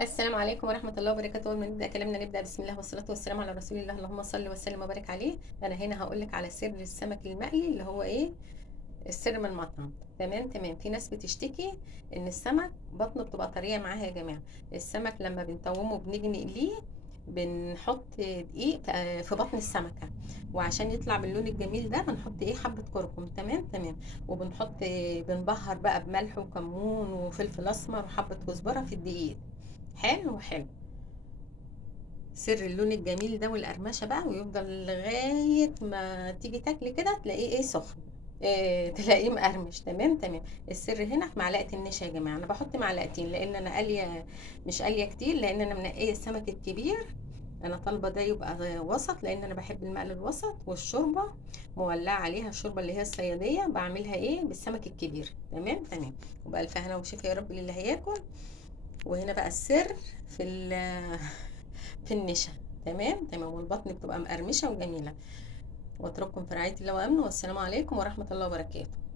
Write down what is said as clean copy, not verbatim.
السلام عليكم ورحمة الله وبركاته. أول ما نبدأ كلامنا نبدأ بسم الله والصلاة والسلام على رسول الله. اللهم صل وسلم وبارك عليه. أنا هنا هقول لك على سر السمك المقلي اللي هو إيه، السر من المطعم. تمام. في ناس بتشتكي إن السمك بطنه بتبقى طرية معاها يا جماعة. السمك لما بنطومه بنيجي نقليه بنحط دقيق في بطن السمكة، وعشان يطلع باللون الجميل ده بنحط ايه حبة كركم. تمام. وبنحط بنبهر بقى بملح وكمون وفلفل اسمر وحبة كزبرة في الدقيق. حلو. سر اللون الجميل ده والقرمشه بقى، ويفضل لغايه ما تيجي تاكلي كده تلاقيه ايه سخن، إيه تلاقيه مقرمش. تمام. السر هنا في معلقه النشا يا جماعه. انا بحط معلقتين لان انا قاليه، مش قاليه كتير لان انا منقيه السمك الكبير. انا طالبه ده يبقى وسط لان انا بحب المقل الوسط. والشوربه مولعه عليها الشوربه اللي هي الصياديه، بعملها ايه بالسمك الكبير. تمام. وبقى الف هنا وشفا يا رب للي هياكل. وهنا بقى السر في في النشا. تمام. والبطن بتبقى مقرمشه وجميله. واترككم في رعايه الله وامنه، والسلام عليكم ورحمه الله وبركاته.